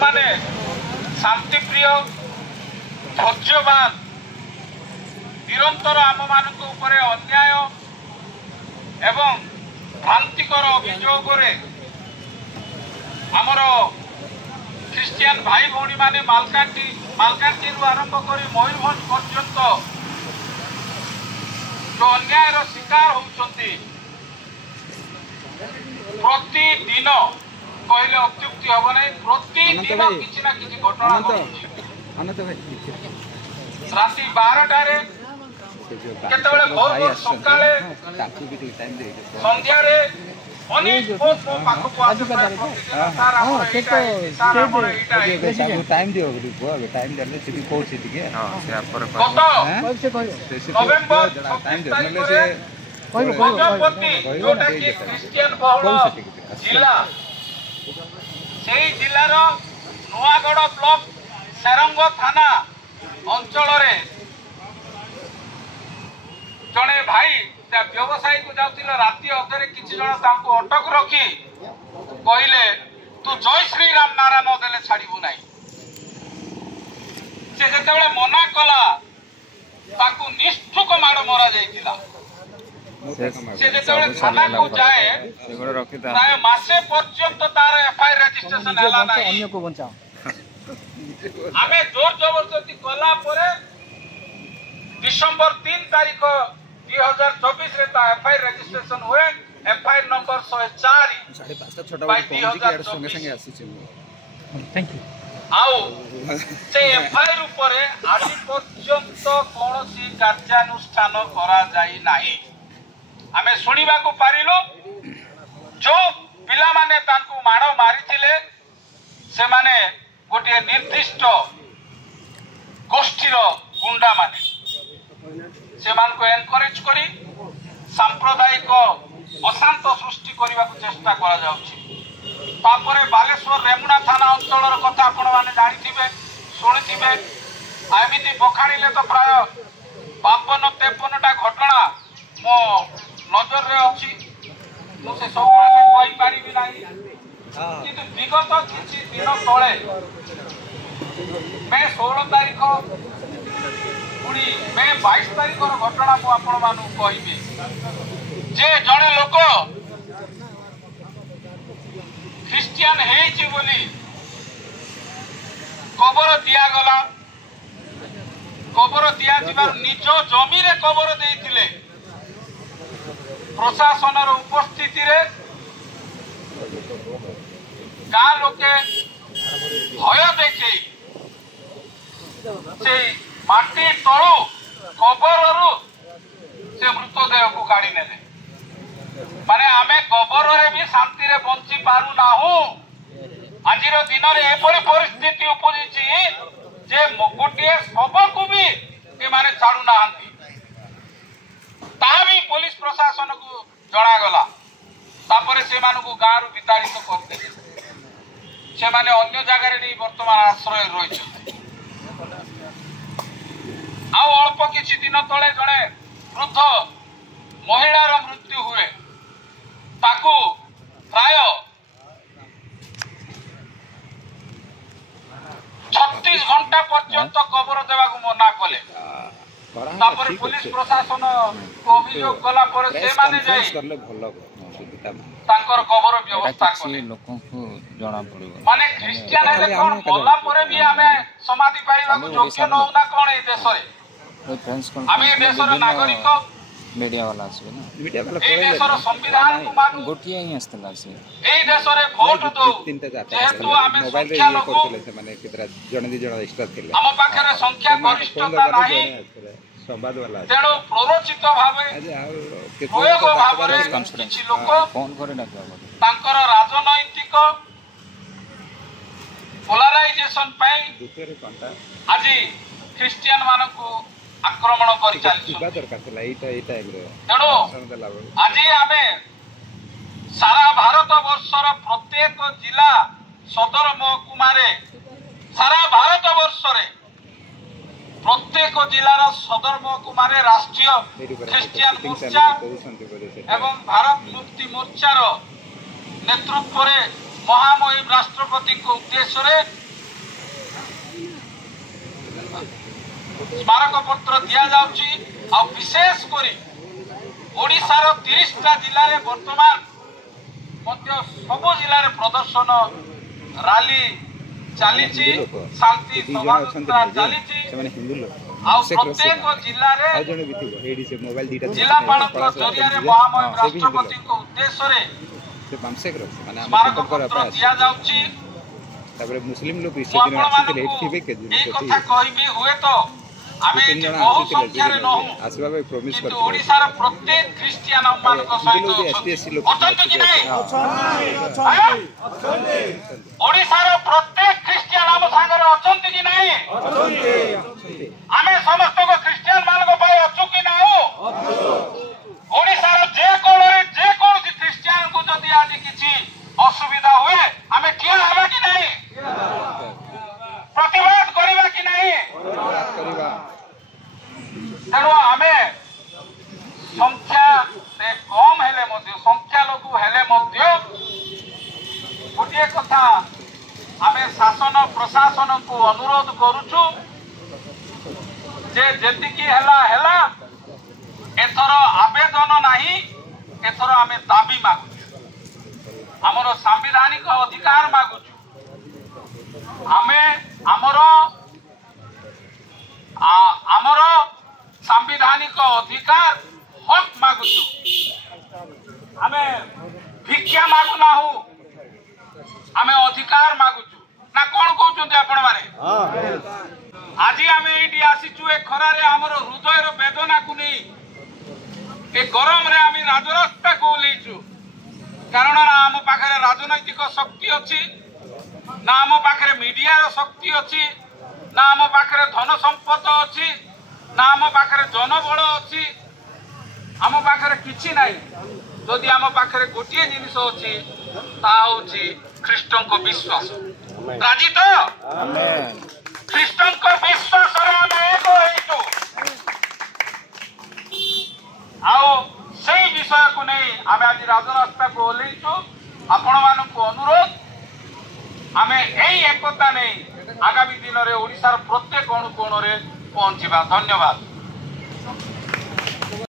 माने शांति प्रिय धैर्यवान निरंतर आम मान अन्याय एवं भ्रांतिकर अभियोग आमर ख्रिस्टियान भाई भौणी माने मालकानगि आरंभ कर मयूरभंज पर्यंत जो अन्यायर शिकार होती प्रतिदिन कहले अत्युक्ति हम ना प्रतिदिन किसी ना किसी घटना राति 12टारे केतबेले भोर सकाळे संध्या रे अनेक पोस्ट को पाखो को टाइम दियो टाइम देले सिटी कोड सिटी के हां से पर नवेम्बर टाइम देले से गजपति जोटा कि क्रिश्चियन बहुल जिला से जिलार नुआगढ़ ब्लॉक सेरंग थाना अंचल रे जड़े भाई व्यवसायी को जाऊला राति अधे किसी जन अटक रखी कहले तू जय श्री राम नारा नदेले छाड़ू ना से जो मना कला ताकू निष्ठुक माड़ मरा जाइतिला से जो थाना को जाए प्राय मासे पर्यंत तार एफआईआर रजिस्ट्रेशन हैला नाही आमे जोर जबरदस्ती कला परे डिसेंबर 3 तारीख 2024 रे ता एफआईआर रजिस्ट्रेशन हुए एफआईआर नंबर 104 संगे संगे आसी थैंक यू आउ से एफआईआर ऊपर आज पर्यंत कोनोसी कार्यानुष्ठान करा जाई नाही आमे सुनिबा को पारिलो जो पिला माने तांकू माड़ मारिथिले से माने गोटे निर्दिष्ट गोष्ठीर गुंडा माने से मान को एनकरेज करी सांप्रदायिक अशांत सृष्टि करने को चेष्टा करा जाउछि तापरे बालेश्वर रेमुना थाना अंचल कथा आपण माने जानिथिबे सुनिथिबे एमिति बखाणीले तो प्राय 52-53टा घटना मो नजर रे अछि मु से सब कहि पारिबि नाही किंतु विगत किछि दिन तळे मे 16 तारीख पुणी मे 22 तारीख घटना मु आपण मानु कहिबे जे जणे लोक ख्रिस्टियन हेछि बोली कबर दिया गला कबर दिया जिबार निज जमी रे कबर देइथिले प्रशासन उपस्थिति रे गाँ लोके भय देखे से माटी तलु कबर से मृतदेह को काढ़ी ने माने आमे कबर रे भी शांति रे बंची पारु नाहु आज दिन रे एपरी परिस्थिति उपजिछि जे गोटे शव को भी ए माने छाड़ू नाहंती भी पुलिस प्रशासन को जणा गला तापरे से मानकु गाँ रु विताड़ित करते से माने अन्य जगह रे वर्तमान आश्रय रही आउ अल्प किछि दिन तले जणे वृद्ध महिलार मृत्यु हुए ताकू प्राय 36 घंटा पर्यंत कबर देवा को मना कले तापर पुलिस प्रशासन को अभियोग गला पर से माने जाई करले भलो तांकर कबर व्यवस्था कले लोक को जणा पड़िबो माने क्रिश्चियन हेले कोन गला पर भी हमें समाधि पाइबा को योग्य न होना कोन ए देश रे आमे देश रे नागरिक मीडिया वाला आसे ना मीडिया वाला ए देश रे संविधान को मानु गोटिया ही आस्तला से ए देश रे वोट दो जेहेतु आमे मोबाइल रे ये करथले से माने कितरा जण दी जण स्टार थिले हम पाखे रे संख्या गरिष्ठता नाही संवाद वाला तेणु प्ररोचित भावे प्रयोग भावे किछि लोक फोन करे ना तांकर राजनैतिक पोलराइजेशन पाई दुसरे कंटा आज क्रिश्चियन मानकु आक्रमण करि चालछि दरकार थला एटा टाइम रे तेणु आज आमे सारा भारत वर्षर प्रत्येक जिला सदर महकुमा रे सारा भारत वर्ष रे प्रत्येक जिलार सदर महकुमा राष्ट्रीय ख्रिस्टियान मोर्चा एवं भारत मुक्ति मोर्चार नेतृत्व में महामहिम राष्ट्रपति उद्देश्य स्मारक पत्र दि जाउची आ विशेष करी ओडिशार 30टा जिल्ला रे वर्तमान मध्य सब जिल्ला रे प्रदर्शन रैली चलीची शांति सभा चलीची आ प्रत्येक जिल्ला रे जिल्लापाल जरिया रे महामहिम राष्ट्रपति को उद्देश्य रे स्मारक पत्र दि जाउची मुस्लिम लोग कथा कहबी हुए तो आमे बहु संख्या रे न हो ओडिसा रे प्रत्येक क्रिश्चियन मान को सहित अछंती कि नहीं ओडिसा रे प्रत्येक क्रिश्चियन हम संग रे अछंती कि नहीं आमे समस्त को क्रिश्चियन मान को पाए अछु कि ना हो ओडिसा रे जे कोन क्रिश्चियन को जदी आज किछि असुविधा हुए आमे ठिया हबा कि नहीं प्रतिवाद करिबा कि नहीं तेणु आमे संख्या कम हेले संख्या लोग हेले गोटे कथा आमे शासन प्रशासन को अनुरोध करुचु जे जेतिकी हेला एथर आवेदन नहीं एथर आमे दाबी मागुचु हमरो संवैधानिक अधिकार मागुचु आमे आमर संवैधानिक अधिकार हक मागुचु आमे भिक्षा मागुना हो आमे अधिकार मागुचु ना कोन कहउछन आपण माने आज आमे एडी आसीचु ए खरा रे हमर हृदय रो वेदना को नै ए गरम रे आमे राजरास्ता को लेचु कारण ना आम पाखरे राजनैतिक शक्ति अछि ना आम पाखरे मीडिया रो शक्ति अछि ना आम पाखरे धन संपद अछि ना आम पाखरे जनबल अछि आम पाखरे किछि नाही जदि आम पाखरे गोटिए जिनिस अछि ता होछि ख्रीष्टन को विश्वास राजी तो आमेन ख्रीष्टन को विश्वास रे एक होइतो आओ सही विषय को नहीं आमे आज राजरास्ता को ओलेइछु आपण मानन को अनुरोध आमे एई एकता नहीं आगामी दिन रे ओडिसा प्रत्येक कोण रे पहुंचीबा धन्यवाद।